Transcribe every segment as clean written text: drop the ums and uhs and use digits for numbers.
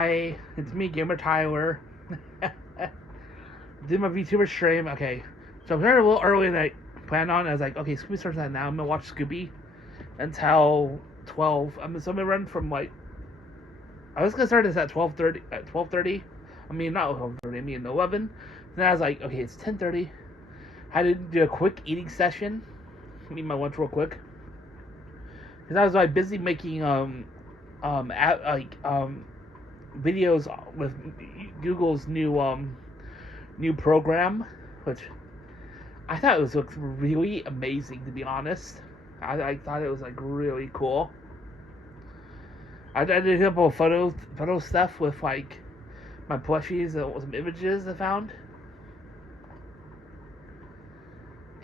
Hi, it's me, Gamer Tyler. Did my VTuber stream. Okay, so I'm starting a little earlier than I planned on. I was like, okay, Scooby starts at now. I'm gonna watch Scooby until 12. So I'm gonna run from like I was gonna start this at 12:30. At 12:30, I mean not 12:30. I mean 11. Then I was like, okay, it's 10:30. I had to do a quick eating session. Eat my lunch real quick because I was like busy making videos with Google's new program, which I thought it looked really amazing, to be honest. I thought it was like really cool. I did a couple of photo stuff with like my plushies and some images I found,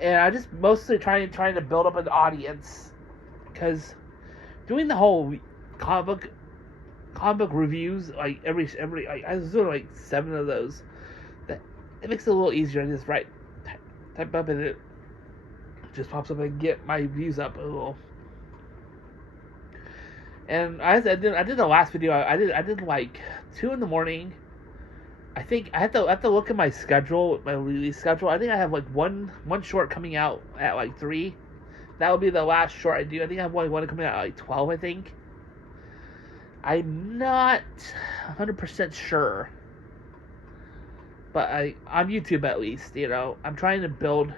and I just mostly trying to build up an audience because doing the whole comic book reviews like every I was doing like 7 of those. That it makes it a little easier. I just type up and it just pops up and get my views up a little. And I did the last video. I did like 2 in the morning. I think I have to look at my schedule, my release schedule. I think I have like one short coming out at like 3. That will be the last short I do. I think I have one coming out at like 12. I think. I'm not 100% sure, but on YouTube at least, I'm trying to build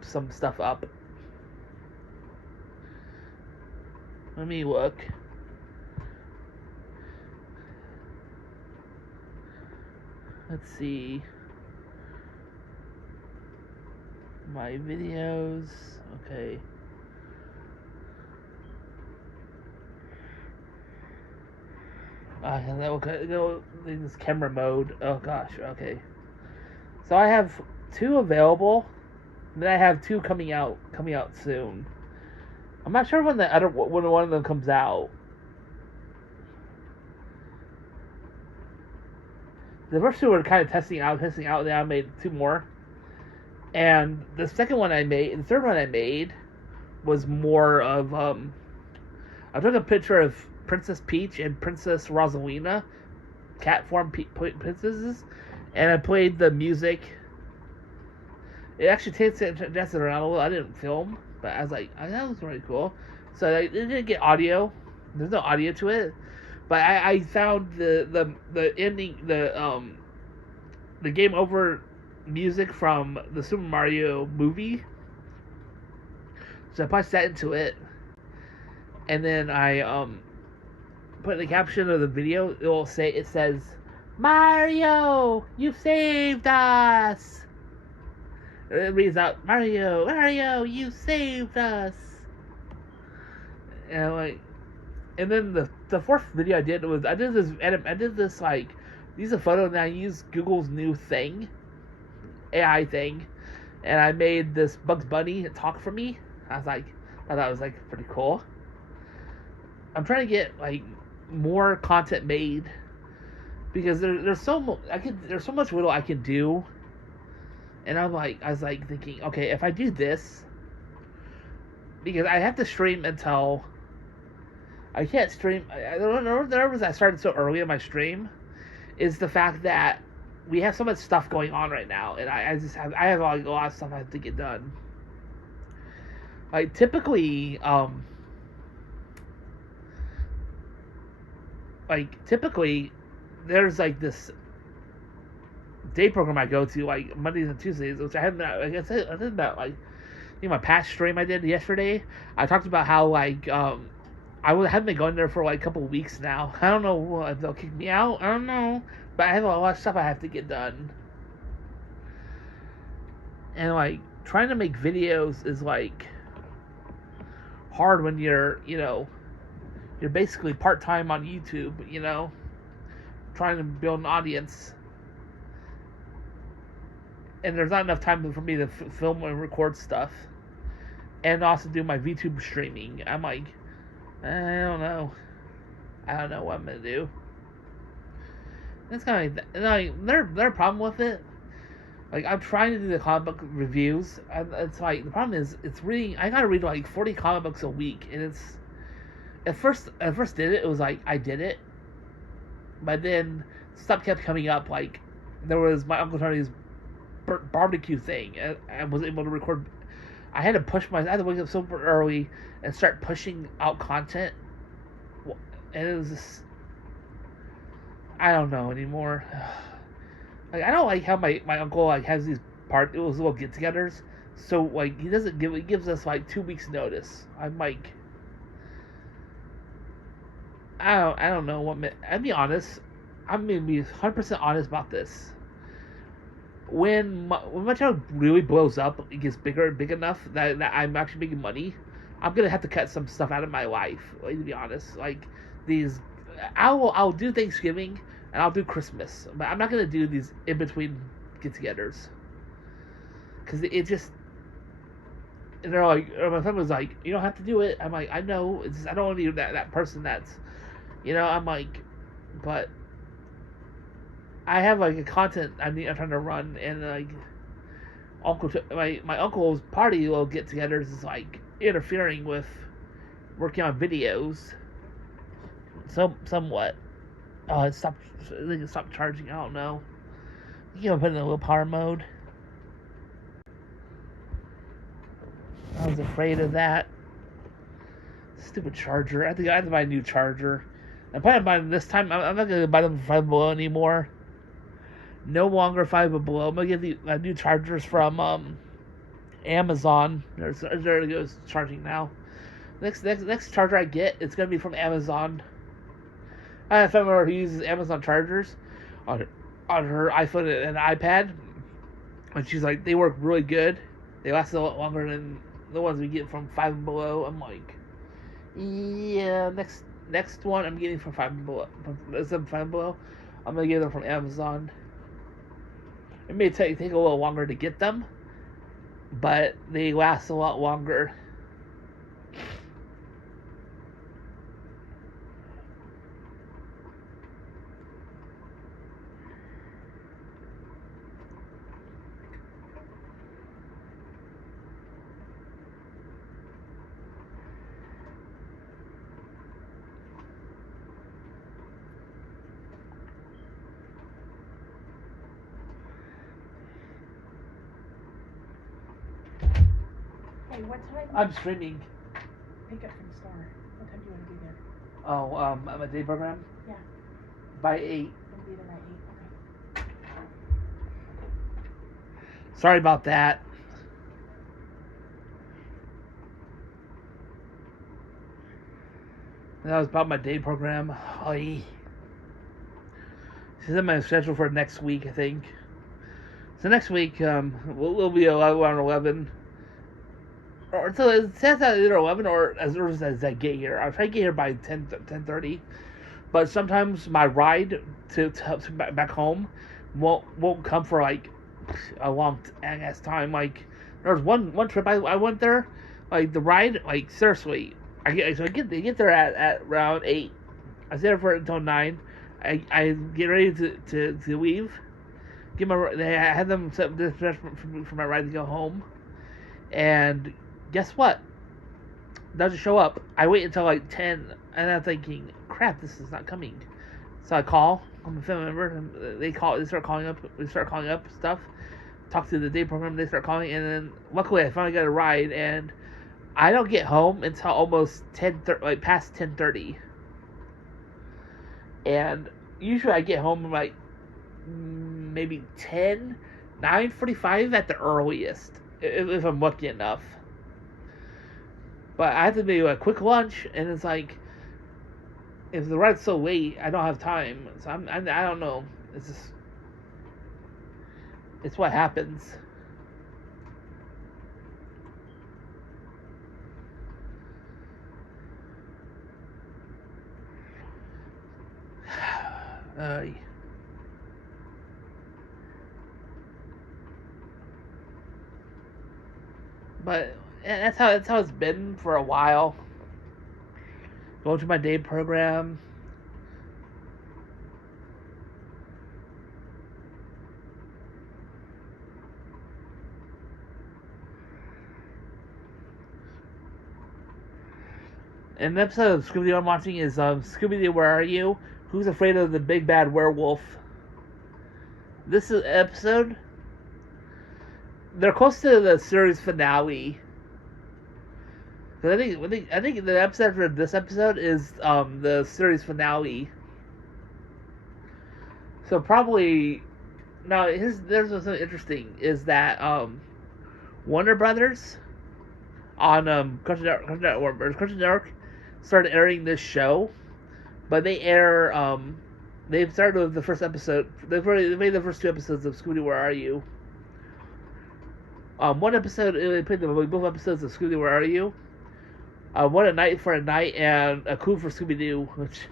some stuff up. Let me look. Let's see. My videos. Okay. Go in this camera mode. Oh gosh. Okay. So I have 2 available. Then I have 2 coming out soon. I'm not sure when when one of them comes out. The first 2 were kind of testing out. Then I made 2 more, and the third one I made was more of I took a picture of Princess Peach and Princess Rosalina, cat form princesses, and I played the music. It actually danced around a little. I didn't film, but I was like, oh, that was really cool. So it didn't get audio. There's no audio to it, but I found the ending the game over music from the Super Mario movie. So I placed that into it, and then I put in the caption of the video. It says, "Mario, you saved us." It reads out, Mario, you saved us. And then the fourth video I did was I did this like use a photo and I used Google's new thing, AI thing, and I made this Bugs Bunny talk for me. I thought it was like pretty cool. I'm trying to get like more content made because there's so much little I can do. And I was like thinking, okay, if I do this, because I have to stream until I can't stream. The reason I started so early in my stream is the fact that we have so much stuff going on right now, and I have like a lot of stuff I have to get done. Like typically, there's like this day program I go to like Mondays and Tuesdays, which I haven't. Like I said about like my past stream I did yesterday. I talked about how like I haven't been going there for like a couple of weeks now. I don't know if they'll kick me out. I don't know, but I have a lot of stuff I have to get done, and like trying to make videos is like hard when you're basically part time on YouTube. Trying to build an audience. And there's not enough time for me to film and record stuff, and also do my VTube streaming. I'm like, I don't know what I'm gonna do. It's kind of like their problem with it. Like I'm trying to do the comic book reviews, and it's like the problem is it's reading. I gotta read like 40 comic books a week, and At first did it was like I did it, but then stuff kept coming up. Like there was my Uncle Tony's barbecue thing, and I was able to record. I had to wake up super early and start pushing out content, and it was just, I don't know anymore. Like I don't like how my uncle like has these little get-togethers. So like he gives us like 2 weeks notice. I'm like, I don't know what. I'll be honest. I'm gonna be 100% honest about this. When my channel really blows up, it gets bigger and big enough that I'm actually making money, I'm gonna have to cut some stuff out of my life. Like, to be honest, like these, I'll do Thanksgiving and I'll do Christmas, but I'm not gonna do these in between get-togethers because it just. And they're like, or my friend was like, you don't have to do it. I'm like, I know. It's just, I don't want to be that person that's, I'm like, but I have like a content I'm trying to run, and like my uncle's party little get-togethers is like interfering with working on videos. Somewhat. I think it stopped charging. I don't know. You can put it in a low power mode. I was afraid of that. Stupid charger. I think I have to buy a new charger. I'm planning on buying this time. I'm not gonna buy them from Five Below anymore. No longer Five Below. I'm gonna get the new chargers from Amazon. There it goes, charging now. Next charger I get, it's gonna be from Amazon. I have a friend who uses Amazon chargers on her iPhone and iPad, and she's like, they work really good. They last a lot longer than the ones we get from Five Below. I'm like, yeah. Next one I'm getting from Five Below. From Five Below, I'm gonna get them from Amazon. It may take a little longer to get them, but they last a lot longer. Hey, what time? I'm streaming. Pick up from Star. What time do you want to be there? Oh, I'm a day program? Yeah. By 8. You'll be there by 8. Okay. Sorry about that. That was about my day program. Oy. She's in my schedule for next week, I think. So next week, we'll be around 11. Or so it says that either 11 or as early as I get here. I'll try to get here by 10:30. But sometimes my ride to back home won't come for like a long ass time. Like there was one trip I went there, like the ride, like seriously, I get there at around 8. I stay there for until 9. I get ready to leave. I had them set this for my ride to go home, and guess what? Doesn't show up. I wait until like 10, and I'm thinking, crap, this is not coming. So I call. I'm a family member, and they start calling up stuff. Talk to the day program. They start calling, and then luckily I finally got a ride, and I don't get home until almost 10:30, like past 10:30. And usually I get home like maybe 9:45 at the earliest, if I'm lucky enough. But I have to do a quick lunch, and it's like, if the ride's so late, I don't have time. So I don't know. It's just, it's what happens. But that's how it's been for a while. Going to my day program. And the episode of Scooby-Doo I'm watching is Scooby-Doo, Where Are You? Who's Afraid of the Big Bad Werewolf? This is episode, they're close to the series finale. Cause I think the episode for this episode is the series finale. So probably now there's something interesting is that Warner Brothers on Cartoon Network started airing this show, but they they've started with the first episode. They made the first 2 episodes of Scooby-Doo, Where Are You? One episode they played both episodes of Scooby-Doo, Where Are You? What a Night for a Night and A Clue for Scooby-Doo, which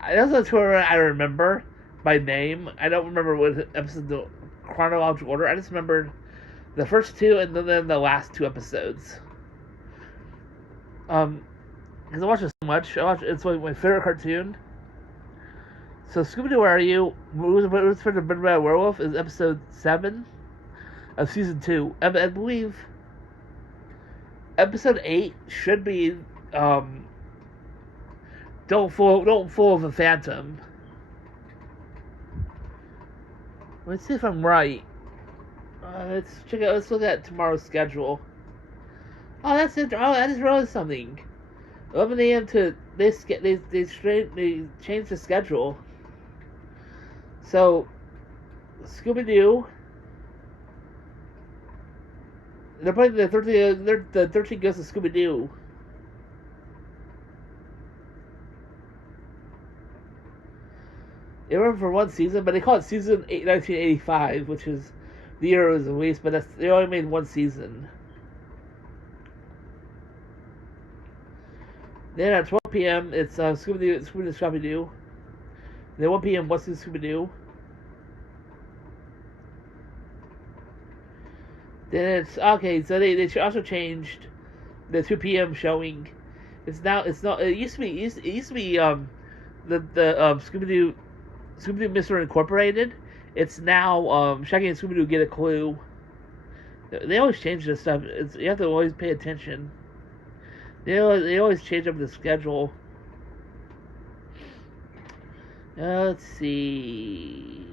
that's a tour I remember by name. I don't remember what episode the chronological order. I just remembered the first 2 and then the last 2 episodes. Because I watch it so much. It's like my favorite cartoon. So Scooby-Doo, Where Are You? Who's for the Big Bad Werewolf is episode 7 of season 2. I believe episode 8 should be Don't Fool of the Phantom. Let's see if I'm right. Let's check out. Let's look at tomorrow's schedule. Oh, that's it. Oh, I just realized something. 11 a.m. to they changed the schedule. So Scooby-Doo. They're playing the 13 Ghosts of Scooby-Doo. It ran for 1 season, but they call it season 8, 1985, which is the year it was released, but they only made 1 season. Then at 12 p.m., it's Scooby-Doo. Then 1 p.m., What's New Scooby-Doo? Then it's okay. So they also changed the 2 p.m. showing. It's not. It used to be the Scooby-Doo Mystery Incorporated. It's now Shaggy and Scooby-Doo Get a Clue. They always change this stuff. You have to always pay attention. They always change up the schedule. Let's see.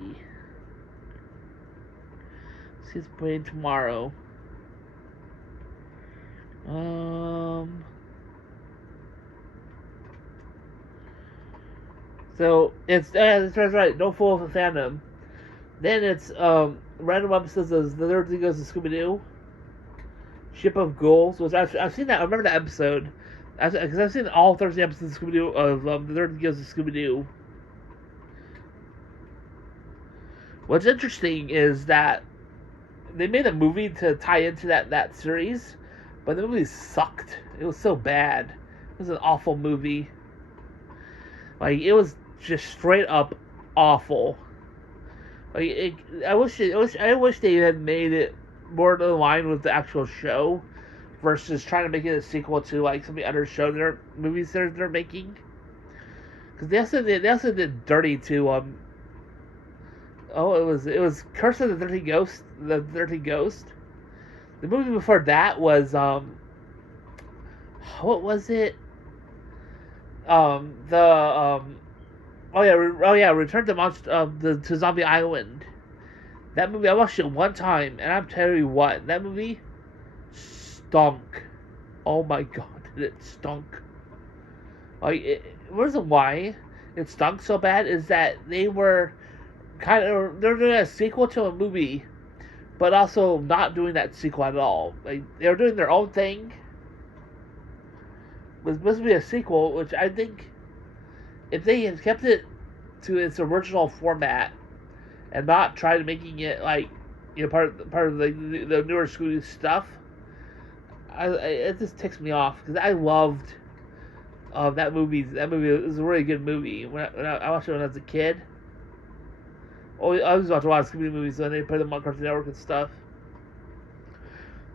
It's playing tomorrow. So that's right. Don't Fool with the Phantom. Then it's random episodes of The 13 Ghosts of Scooby-Doo. Ship of Ghouls, which I've seen that. I remember that episode because I've seen all 13 episodes of Scooby-Doo of The 13 Ghosts of Scooby-Doo. What's interesting is that they made a movie to tie into that series, but the movie sucked. It was so bad. It was an awful movie. Like, it was just straight up awful. Like, I wish they had made it more in line with the actual show versus trying to make it a sequel to like some of the other movies they're making. Because they also did Dirty too. It was Curse of the 13 Ghosts. The 13 Ghost. The movie before that was what was it? Return to Zombie Island. That movie, I watched it one time, and I'm telling you what, that movie stunk. Oh my god, it stunk. Like, reason why it stunk so bad is that they're doing a sequel to a movie, but also not doing that sequel at all. Like, they're doing their own thing. It was supposed to be a sequel, which I think if they had kept it to its original format and not tried making it like, you know, part of the newer Scooby stuff, it just ticks me off because I loved that movie. That movie was a really good movie. When I watched it when I was a kid. I always watch a lot of Scooby movies when they play them on Cartoon Network and stuff.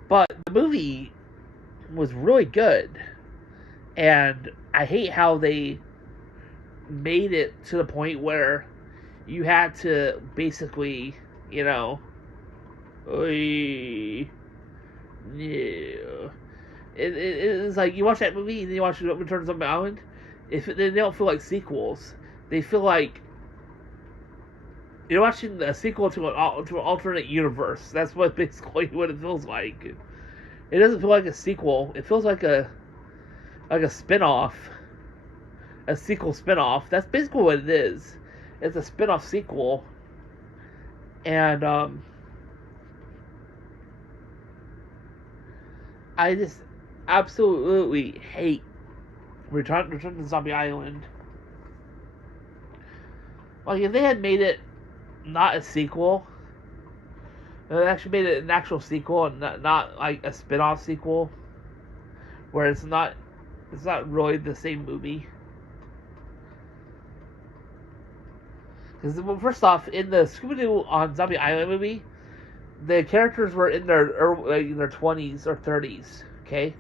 But the movie was really good, and I hate how they made it to the point where you had to basically, you know, It's like you watch that movie and then you watch Return to Zombie Island. They don't feel like sequels. They feel like you're watching a sequel to an alternate universe. That's what basically what it feels like. It doesn't feel like a sequel. It feels like a spin-off. A sequel spin-off. That's basically what it is. It's a spin-off sequel. And I just absolutely hate Return to Zombie Island. Like, if they had made it not a sequel, they actually made it an actual sequel and not like a spin-off sequel, where it's not really the same movie. Because, well, first off, in the Scooby-Doo on Zombie Island movie, the characters were in their 20s or 30s, okay?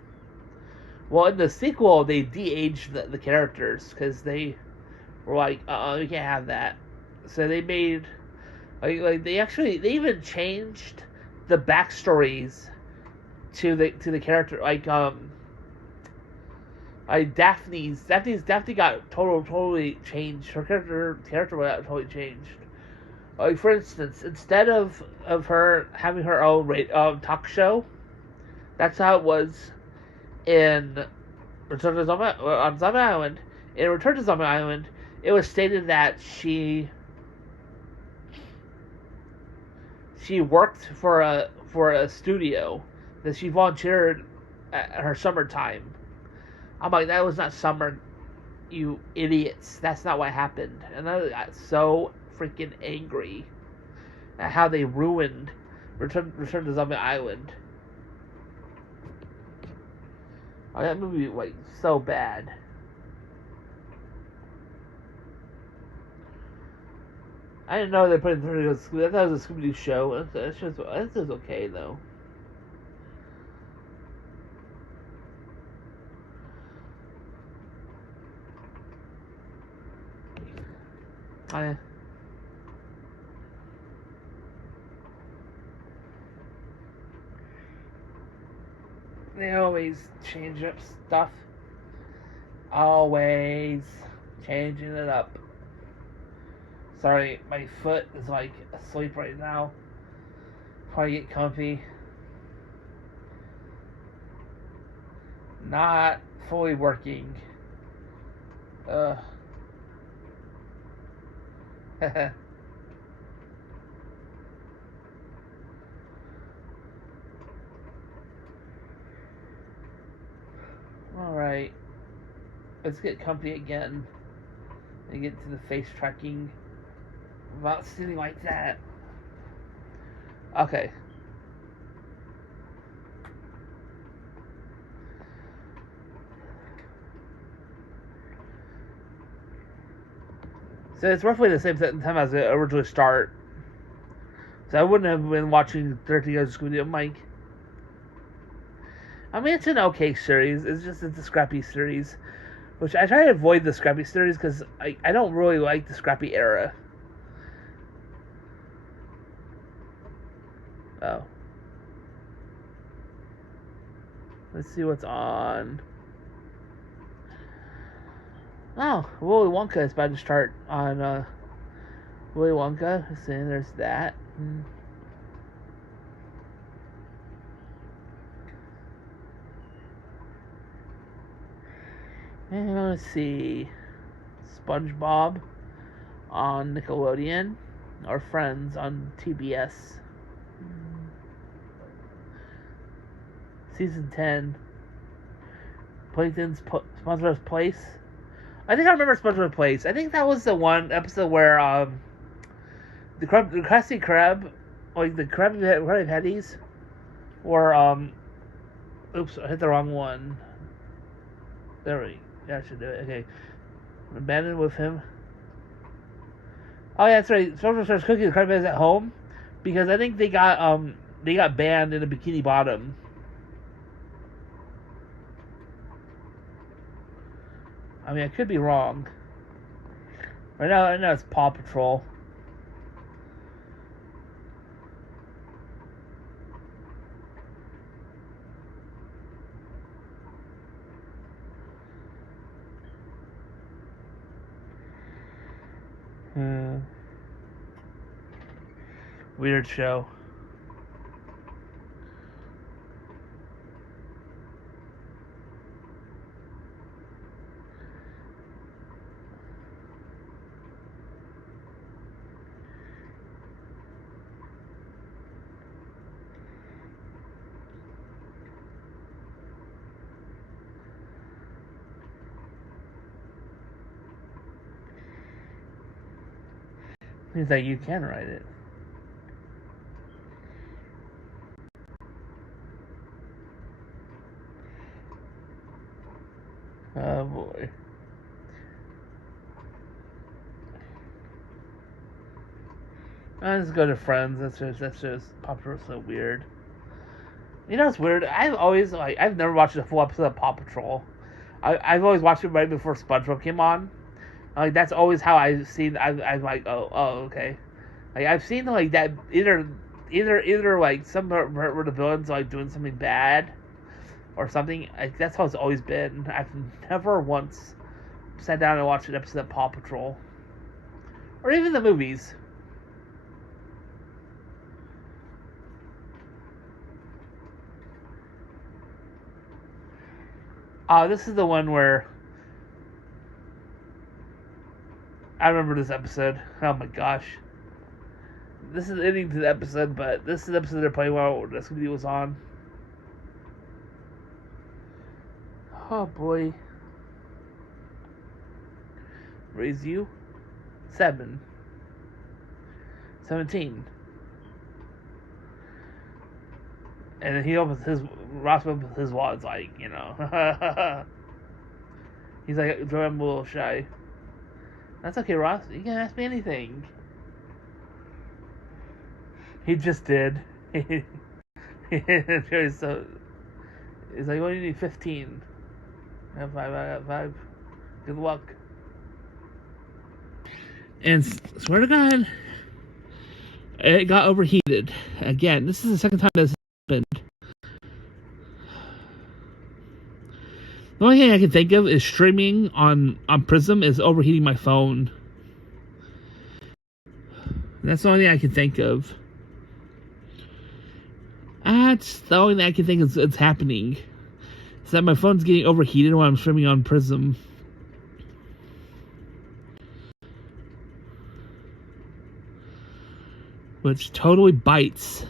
Well, in the sequel, they de-aged the characters, because they were like, we can't have that. So they made, they even changed the backstories to the character, Daphne got totally changed. Her character got totally changed. Like, for instance, instead of her having her own talk show, that's how it was in Return to Zombie Island. In Return to Zombie Island, it was stated that she worked for a studio, that she volunteered at her summertime. I'm like, that was not summer, you idiots. That's not what happened. And I got so freaking angry at how they ruined Return to Zombie Island. Oh, that movie was so bad. I didn't know they put it in Scooby. I thought it was a Scooby-Doo show. That's just okay though. They always change up stuff. Always changing it up. Sorry, my foot is like asleep right now. Trying to get comfy. Not fully working. Alright. Let's get comfy again. And get to the face tracking without sitting like that. Okay. So it's roughly the same time as it originally started. So I wouldn't have been watching 13 Years of Scooby-Doo, Mike. I mean, it's an okay series. It's a scrappy series. Which I try to avoid the scrappy series because I don't really like the scrappy era. Oh. Let's see what's on. Oh, Willy Wonka is about to start on Willy Wonka. So there's that. And let's see. SpongeBob on Nickelodeon. Or Friends on TBS. Season 10. Plankton's SpongeBob's Place. I think I remember SpongeBob's Place. I think that was the one episode where the Krusty Krab, like the Krabby Patties, were oops, I hit the wrong one. There we go. That should do it. Okay. Abandoned with him. Oh yeah, that's right. SpongeBob starts cooking the Krabby Patties at home because I think they got banned in a Bikini Bottom. I mean, I could be wrong. Right now, I know it's Paw Patrol. Weird show. Seems like you can write it. Oh boy. I just go to Friends. That's just Popular so weird. You know what's weird? I've never watched a full episode of Paw Patrol. I've always watched it right before SpongeBob came on. Like that's always how I've seen. I'm like, oh, okay. Like I've seen like that either like some where the villains like doing something bad or something. Like that's how it's always been. I've never once sat down and watched an episode of Paw Patrol or even the movies. This is the one where I remember this episode. Oh my gosh. This is ending to the episode, but this is the episode they're playing while the Scooby was on. Oh boy. Raise you. 7. 17. And then Ross opens his wallet's like, you know. He's like, I'm a little shy. That's okay, Ross. You can ask me anything. He just did. So, he's like, well, you need 15. I got 5. I got 5. Good luck. And swear to God, it got overheated. Again, this is the second time this happened. The only thing I can think of is streaming on Prism is overheating my phone. That's the only thing I can think of. That's the only thing I can think is it's happening. Is that my phone's getting overheated when I'm streaming on Prism. Which totally bites.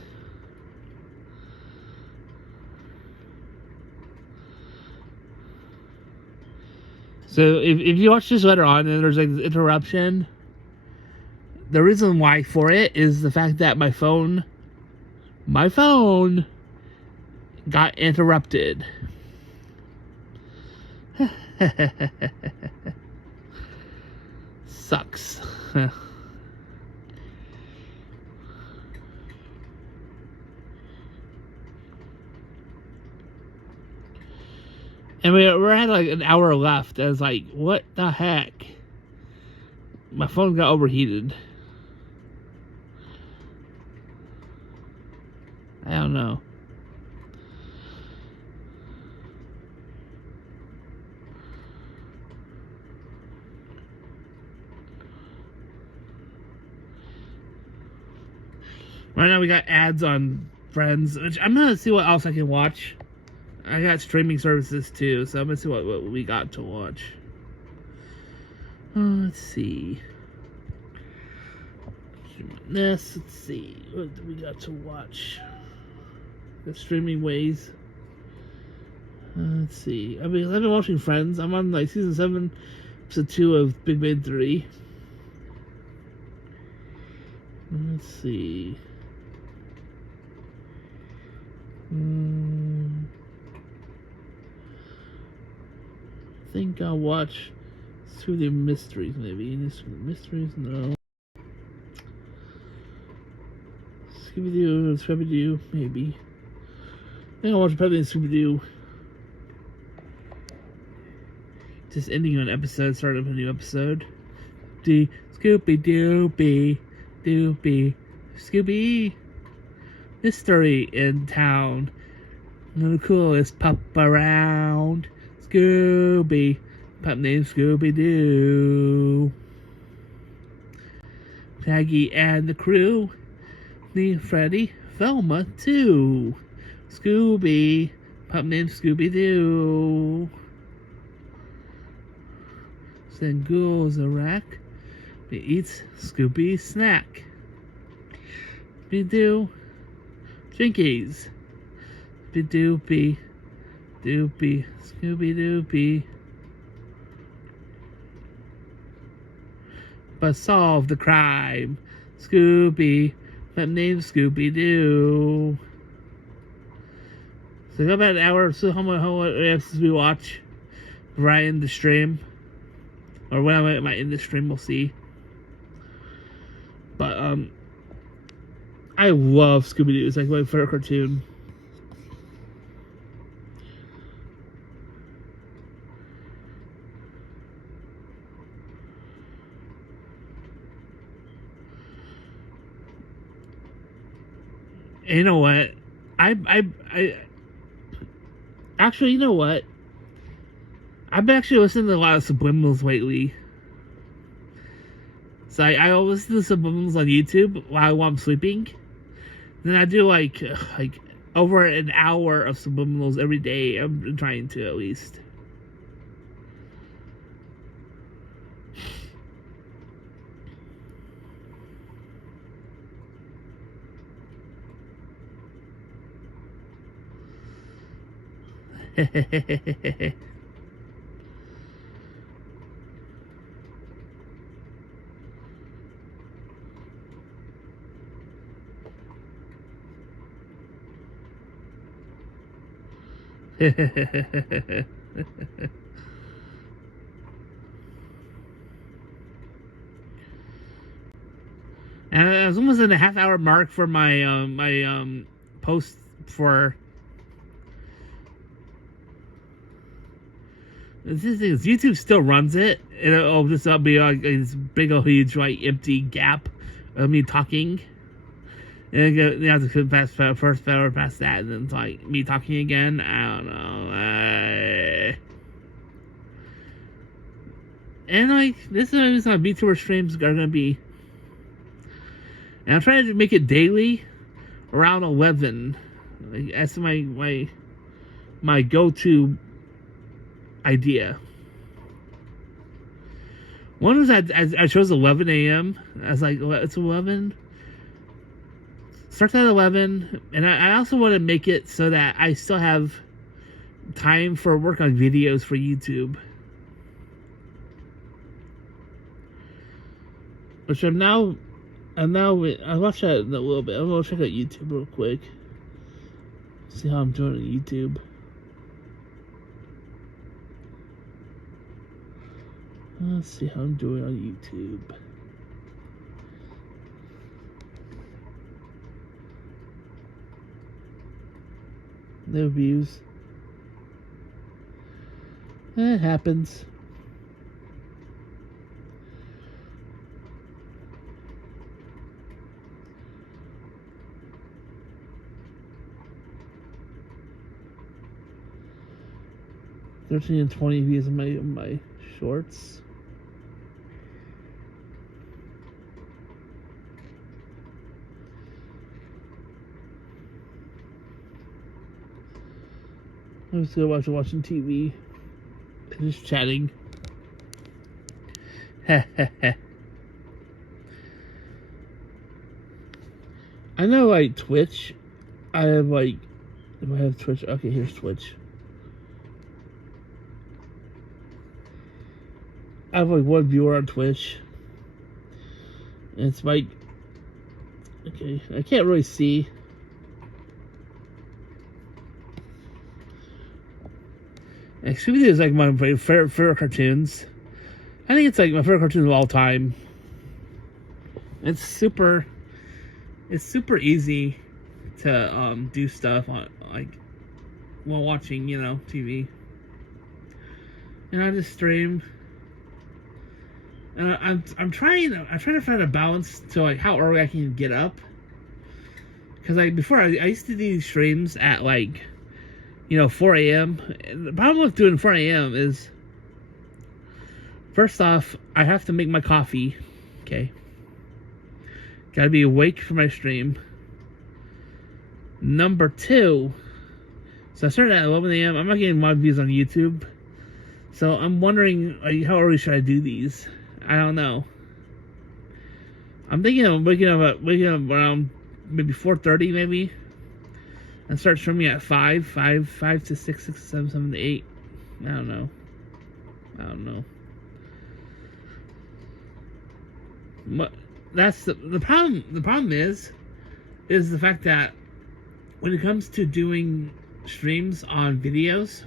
So if you watch this later on and there's like this interruption, the reason why for it is the fact that my phone got interrupted. Sucks. And we're at like an hour left. I was like, what the heck? My phone got overheated. I don't know. Right now we got ads on Friends, which I'm gonna see what else I can watch. I got streaming services too, so I'm gonna see what we got to watch. Let's see. Let's see. What do we got to watch? The streaming ways. Let's see. I've been watching Friends. I'm on like season 7, episode 2 of Big Bang 3. Let's see. I think I'll watch Scooby Mysteries, maybe. Mysteries? No. Scooby-Doo, maybe. I think I'll watch probably Scooby-Doo. Just ending an episode, starting up a new episode. Scooby-Dooby, Scooby. Mystery in town. The coolest pup around. Scooby. Pup named Scooby-Doo. Peggy and the crew. The Freddy, Velma too. Scooby, pup named Scooby-Doo. Then goes a rack. He eats Scooby snack. Be-doo, Jinkies. Be-doopy, doopy, Scooby-doopy. But solve the crime. Scooby, but named Scooby-Doo. So about an hour or so, how much episodes we watch right in the stream. Or when I'm in the stream, we'll see. But, I love Scooby-Doo. It's like my favorite cartoon. And you know what? I actually, you know what? I've been actually listening to a lot of subliminals lately. So I always listen to subliminals on YouTube while I'm sleeping. Then I do like over an hour of subliminals every day. I'm trying to, at least. And I was almost at a half-hour mark for my post for. This is YouTube still runs it. It'll just be like this big old huge like empty gap of me talking. And then you have to pass first hour past that, and then it's like me talking again. I don't know. And like this is how VTuber streams are gonna be. And I'm trying to make it daily, around 11. Like, that's my go-to idea. One was I chose 11 a.m. I was like, it's 11. Starts at 11, and I also want to make it so that I still have time for work on videos for YouTube. Which I watched that in a little bit. I'm gonna check out YouTube real quick. See how I'm doing on YouTube. Let's see how I'm doing on YouTube. No views. It happens. $13 and 20 views on my shorts. I'm just gonna watching TV and just chatting. I know, like Twitch. I have like, if I have Twitch, okay, here's Twitch. I have like one viewer on Twitch. And it's like, okay, I can't really see. Scooby-Doo is like my favorite cartoons. I think it's like my favorite cartoon of all time. It's super easy to do stuff on like while watching, TV. And I just stream. And I'm trying to find a balance to like how early I can get up. Cause like before I used to do these streams at like 4 a.m. The problem with doing 4 a.m. is, first off, I have to make my coffee, okay? Gotta be awake for my stream. Number 2. So I started at 11 a.m. I'm not getting mod views on YouTube. So I'm wondering, like, how early should I do these? I don't know. I'm thinking of waking up around maybe 4:30 maybe. And start streaming at 5 to 6, 7, 7 to 8. I don't know. But that's the problem. The problem is the fact that when it comes to doing streams on videos,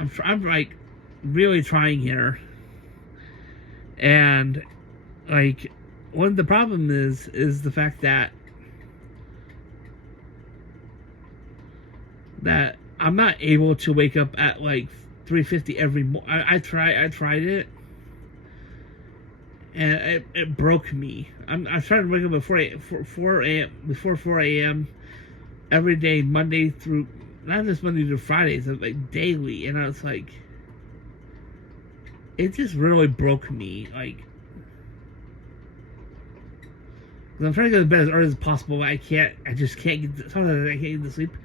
I'm like really trying here, and like one of the problem is the fact that I'm not able to wake up at like 3:50 every morning. I tried it, and it broke me. I tried to wake up before 4 a.m. every day, Monday through, not just Monday through Fridays, like daily, and I was like, it just really broke me. Like, I'm trying to go to bed as early as possible, but I just can't get. Sometimes I can't get to sleep,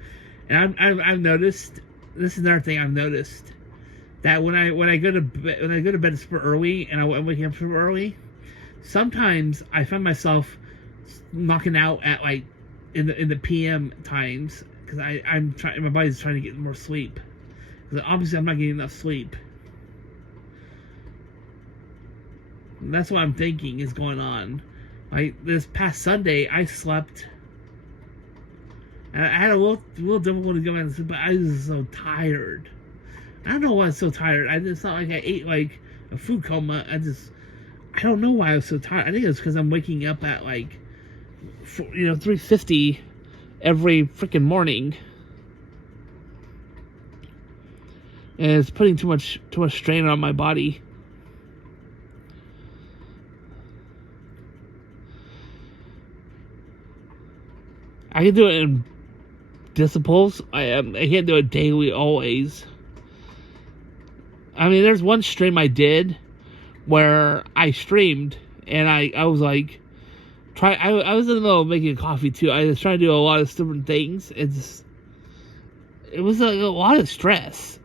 and I've noticed. This is another thing I've noticed, that when I go to bed super early and I'm waking up super early, sometimes I find myself knocking out at like in the PM times, because I'm trying, my body's trying to get more sleep, because obviously I'm not getting enough sleep. And that's what I'm thinking is going on. Like this past Sunday, I slept. And I had a little difficulty going to sleep, but I was so tired. I don't know why I was so tired. It's not like I ate like a food coma. I don't know why I was so tired. I think it's because I'm waking up at like 3:50 every freaking morning, and it's putting too much strain on my body. I can do it in disciplines. I can't do it daily always. I mean, there's one stream I did where I streamed and I was like, I was in the middle of making coffee too. I was trying to do a lot of different things. It was a lot of stress.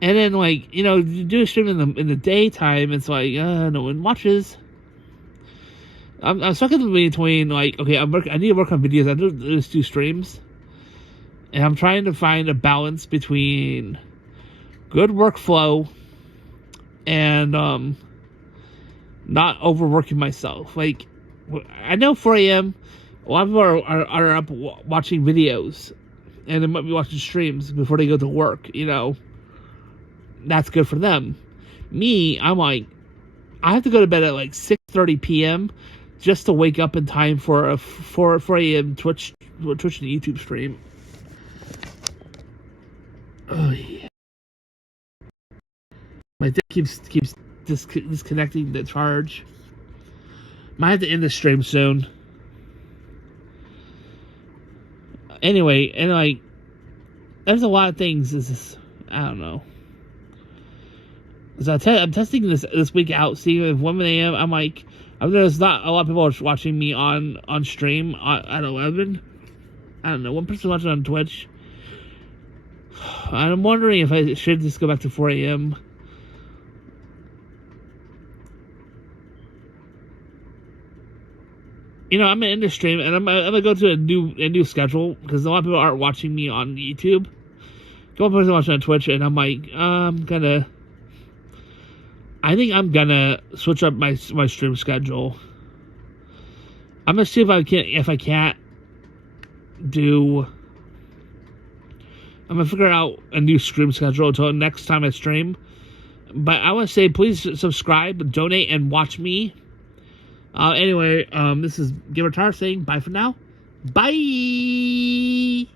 And then, like, you do a stream in the daytime, it's like, no one watches. I'm stuck in between, like, okay, I need to work on videos. I do those 2 streams, and I'm trying to find a balance between good workflow and not overworking myself. Like, I know 4 a.m. a lot of people are up watching videos, and they might be watching streams before they go to work. That's good for them. Me, I'm like, I have to go to bed at like 6:30 p.m. just to wake up in time for a 4 a.m. Twitch and YouTube stream. Oh yeah. My dick keeps disconnecting the charge. Might have to end the stream soon. Anyway, and like, there's a lot of things. I don't know. So I'm testing this week out, seeing if 1 a.m. I'm like, I've noticed not a lot of people are watching me on stream at 11. I don't know, one person watching on Twitch. I'm wondering if I should just go back to 4 a.m. I'm gonna end the stream, and I'm gonna go to a new schedule, because a lot of people aren't watching me on YouTube. One person watching on Twitch, and I'm like, I think I'm gonna switch up my stream schedule. I'm gonna see if I can't do. I'm gonna figure out a new stream schedule until next time I stream. But I want to say, please subscribe, donate, and watch me. Anyway, this is Givertar saying bye for now. Bye.